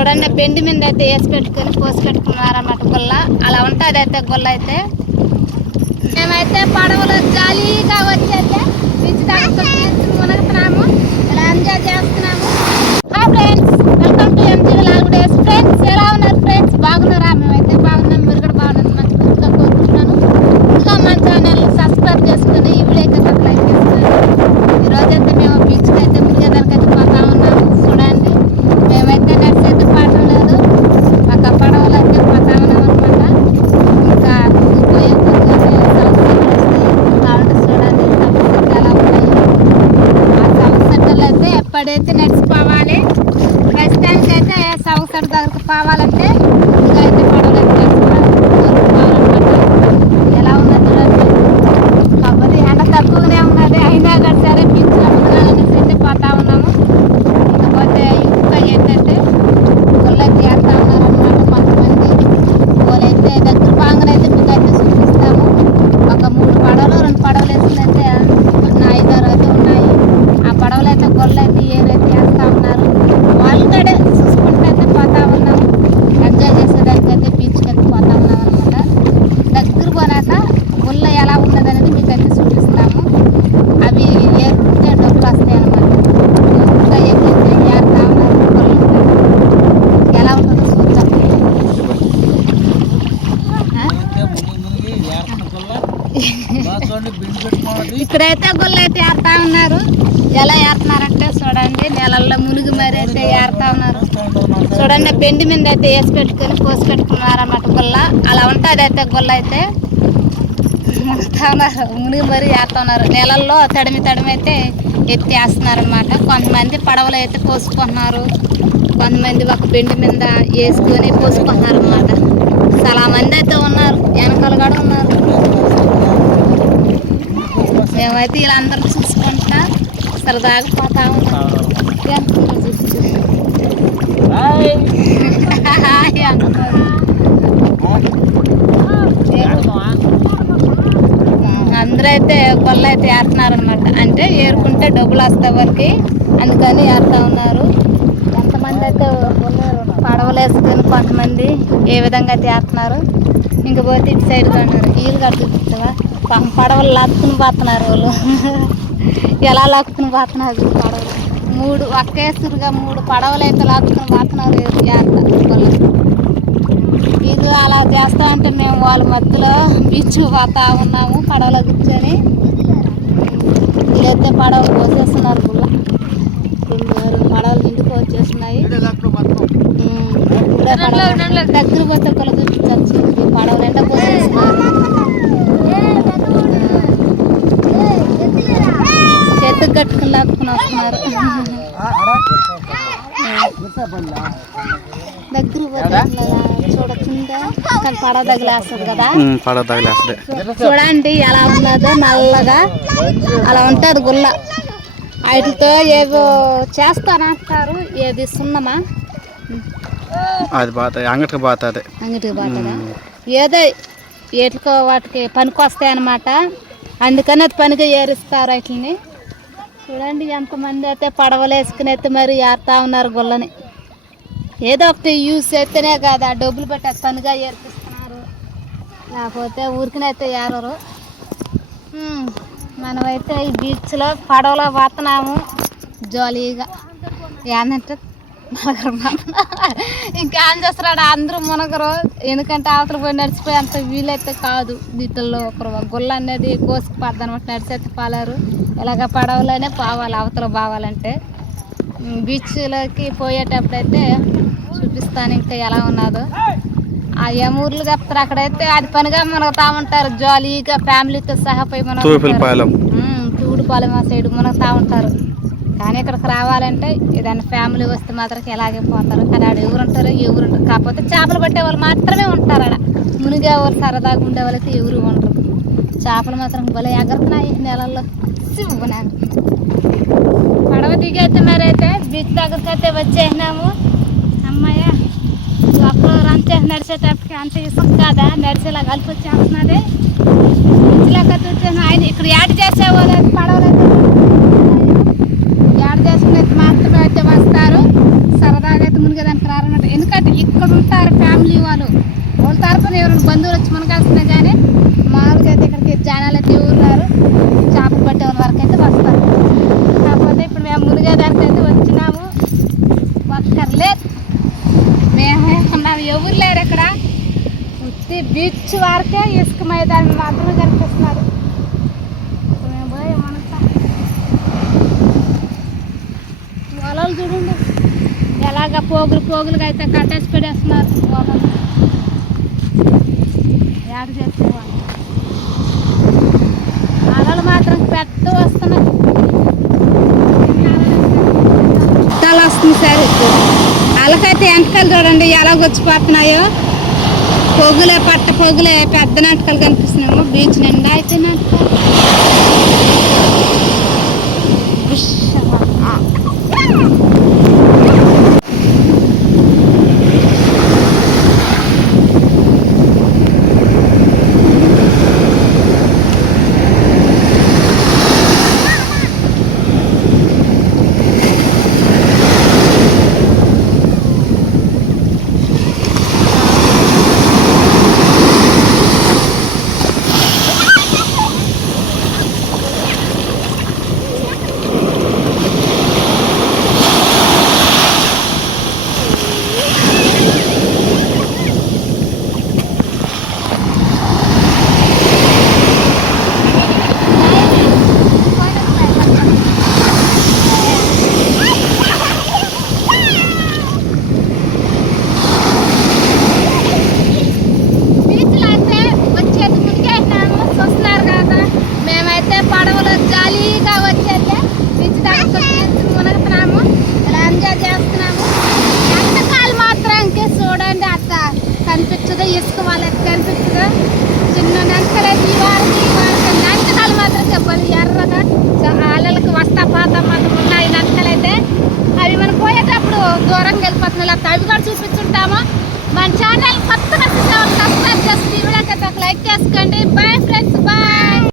చూడండి పెండి మీద అయితే వేసి పెట్టుకొని పోసి పెట్టుకున్నారన్నమాట గుల్ల. అలా ఉంటుంది అయితే గుల్ల అయితే. మేమైతే పడవలో జాలీగా వచ్చేస్తే బీచ్ దాకా మునగుతున్నాము. ఇలా ఎంజాయ్ చేస్తున్నాము hi friends welcome to MG log days friends ఎలా ఉన్నారు ఫ్రెండ్స్ బాగున్నారా మేమైతే బాగున్నాం మీరు కూడా బాగున్నారు మంచిగా కోరుకుంటున్నాను ఇంకా మన ఛానల్ సబ్స్క్రైబ్ చేసుకుని ఈ వీడియో అయితే ఒక లైక్ చేసుకోండి ఈరోజు అయితే మేము బీచ్కి అయితే మునిగేదానికి అయితే పోతా ఉన్నాము చూడండి మేమైతే నడిచి అయితే పాటం లేదు ఒక పడవలు అయితే పోతా ఉన్నాం అనమాట ఇంకా పోయే కొద్ది కావాలంటే చూడండి సబ్జెక్ట్ ఎలా ఉన్నాయి ఆ సబ్జెక్టులు అయితే ఎప్పుడైతే నడిచిపోవాలి. ప్రస్తుతానికి అయితే సౌసర్ దగ్గరకు పోవాలంటే ఇంకా అయితే పడవలు అయితే నడిచిపోవాలి ఎలా ఉన్నది చూడండి కాకపోతే ఎండ తక్కువనే ఉన్నది అయినా కానీ సరే బీచ్లో మునగాలనేసి అయితే పోతా ఉన్నాము ఇకపోతే ఇంకా ఏంటంటే గుళ్ళకి చేస్తా ఉన్నారనమాట కొంతమంది వాళ్ళైతే దగ్గర బాగానే అయితే మీకు అయితే చూపిస్తాము ఒక మూడు పడవలు రెండు పడవలు వేసిందైతే నా ఐదారు అయితే ఉన్నాయి ఆ పడవలు అయితే గొల్లు అయితే ఏరైతే వేస్తా ఉన్నారు వాళ్ళు కూడా చూసుకుంటూ అయితే పోతా ఉన్నాము ఎంజాయ్ చేసేదానికి అయితే బీచ్కి అయితే పోతా ఉన్నాం అనమాట దగ్గర పోనాక గుళ్ళ ఎలా ఉన్నది అనేది మీకు అయితే చూపిస్తాము అవి ఏరుకుంటే డబ్బులు వస్తాయి అనమాట ఇంకా ఎక్కితే ఏరుతా ఉన్నారు గుళ్ళు ఎలా ఉంటుందో చూద్దాం ఆ? ఇక్కడైతే గుళ్ళు అయితే ఏరుతా ఉన్నారు. ఎలా ఏరుతున్నారంటే చూడండి నెలల్లో మునిగి మరి అయితే ఏరుతా ఉన్నారు. చూడండి పెండి మీద అయితే వేసి పెట్టుకొని పోసి పెట్టుకున్నారన్నమాట గుల్ల అలా ఉంటుంది అయితే గుల్ల అయితే. మునుగుతా ఉన్నారు మునిగి మరీ ఏరుతున్నారు నెలల్లో తడిమి తడిమి అయితే ఎత్తి వేస్తున్నారు కొంతమంది పడవలు అయితే పోసుకుంటున్నారు కొంతమంది ఒక బెండి మీద వేసుకొని పోసుకుంటున్నారు అనమాట చాలా మంది అయితే ఉన్నారు. మేమైతే వీళ్ళందరూ చూసుకుంటా సరదాగా పోతా ఉన్నాం వెనకాల చూపించు. హాయ్. అంటున్నారు. అందరూ అయితే గొల్ల అయితే ఏరుతున్నారు అనమాట అంటే ఏరుకుంటే డబ్బులు వస్తాయి వాళ్ళకి. అందుకని ఏరుతా ఉన్నారు. కొంతమంది అయితే పడవలు వేసుకొని కొంతమంది ఏ విధంగా అయితే ఏరుతున్నారు ఇంక పోతే ఇటు సైడ్గా ఉన్నారు వీళ్ళు చూపిస్తావా పాపం పడవలు లాక్కుని పోతున్నారు వాళ్ళు. ఎలా లాక్కుని పోతున్నారు పడవలు. మూడు ఒకేసురుగా మూడు పడవలు అయితే లాక్కుని పోతున్నారు వాళ్ళు. ఇది అలా చేస్తా ఉంటే మేము వాళ్ళ మధ్యలో బీచ్ పోతా ఉన్నాము పడవలో కూర్చొని. వీళ్ళైతే పడవలు పోసేస్తున్నారు గుళ్ళ. రెండు పడవలు నిండుకు వచ్చేస్తున్నాయి దగ్గర పోతే కొల చూపించచ్చు నిండా పోసేస్తున్నారు చేతికి కట్టుకుని లాక్కుని వస్తున్నారు. దగ్గర చూడకుండా కానీ పడవ తగిలేస్తుంది కదా. పడవ తగిలేస్తే చూడండి ఎలా ఉన్నదో నల్లగా. అలా ఉంటుంది గుల్ల. వాటితో ఏవో చేస్తానంటారు ఏది సున్నమా? అది పోతాయి అంగటికి పోతుంది అంగటికి పోతుందా ఏదో ఎట్లకో వాటికి పనికి వస్తాయి అన్నమాట. అందుకని అది పనిగా ఏరిస్తారు వాటిని చూడండి ఎంతమంది అయితే పడవలు వేసుకుని అయితే మరి ఏరుతా ఉన్నారు గుళ్ళని. ఏదో ఒకటి యూజ్ చేస్తేనే కదా డబ్బులు పెట్టి పనిగా ఏర్పిస్తున్నారు. లేకపోతే ఊరికినైతే ఏరరు. మనమైతే ఈ బీచ్లో పడవలో పోతున్నాము జాలీగా. ఏంటంటే మునగరు ఇంకా ఏం చేస్తున్నాడు అందరూ మునగరు. ఎందుకంటే అవతల పోయి నడిచిపోయి అంత వీలైతే కాదు. వీటిల్లో ఒకరు గుళ్ళ అనేది కోసుకుపోద్ది అనమాట నడిచైతే పాలేరు. ఇలాగ పడవలోనే పోవాలి అవతల పోవాలంటే. ఉమ్, బీచ్లోకి పోయేటప్పుడు అయితే చూపిస్తాను ఇంకా ఎలా ఉన్నదో. ఆ యమూర్లు చెప్తారు అక్కడైతే? అది పనిగా మునగతా ఉంటారు జాలీగా ఫ్యామిలీతో సహా పోయి ఉమ్, తూడుపాలెం ఆ సైడ్ మునగుతా ఉంటారు కానీ ఇక్కడికి రావాలంటే ఏదైనా ఫ్యామిలీ వస్తే మాత్రం ఇలాగే పోతారు? కానీ ఆడ ఎవరు ఉంటారు? ఎవరు ఉంటారు? కాకపోతే చేపలు పట్టే వాళ్ళు మాత్రమే ఉంటారు ఆడ. మునిగే వాళ్ళు సరదాగా ఉండే వాళ్ళకి ఎవరు ఉండరు. చేపలు మాత్రం భలే ఎగరుతున్నాయి నెలల్లో. శివునా పడవ దిగైతే మరి అయితే బీచ్ దగ్గరికి అయితే వచ్చేసినాము అమ్మాయ అప్పుడు అంతే నడిచేటప్పటికి అంత ఇసుక కాదా? నడిచేలా కలిపి వచ్చేస్తున్నది. బీచ్లోకి అయితే వచ్చాను ఆయన ఇక్కడ యాడ్ చేసేవాళ్ళు అయితే పడవలు అయితే యాడ్ చేసుకునే మాత్రమే అయితే వస్తారు సరదాగా అయితే మునిగేదానికి రారన్నమాట ఎందుకంటే ఇక్కడ ఉంటారు ఫ్యామిలీ వాళ్ళు. వాళ్ళ తరఫున ఎవరైనా బంధువులు వచ్చి మునగాల్సిందే కానీ మామూలుగా అయితే ఇక్కడికి జనాలు అయితే ఊరున్నారు రారు చేపలు పట్టే వాళ్ళ వరకు అయితే వస్తారు. కాకపోతే ఇప్పుడు మేము మునిగే దానికి అయితే వచ్చినాము. ఒక్కర్లేదు మేమే ఉన్నాము. ఎవరు లేరు ఇక్కడ. ఉత్తి బీచ్ వరకే ఇసుక మైదానం మాత్రమే కనిపిస్తున్నారు. మేము పోయి మనస్తాం వలలు చూడు. అలాగా పోగులు పోగులుగా అయితే కట్టేసి పెడేస్తున్నారు యాడ చేసేవాళ్ళు? అలలు మాత్రం పెద్ద వస్తున్నాయి వస్తుంది సార్. అలకైతే ఎంటకలు చూడండి ఎలా పడుతున్నాయో పొగులే పట్ట పొగులే పెద్ద నాటకాలు కనిపిస్తున్నాము బీచ్ నిండా అయితే నాటకాలు.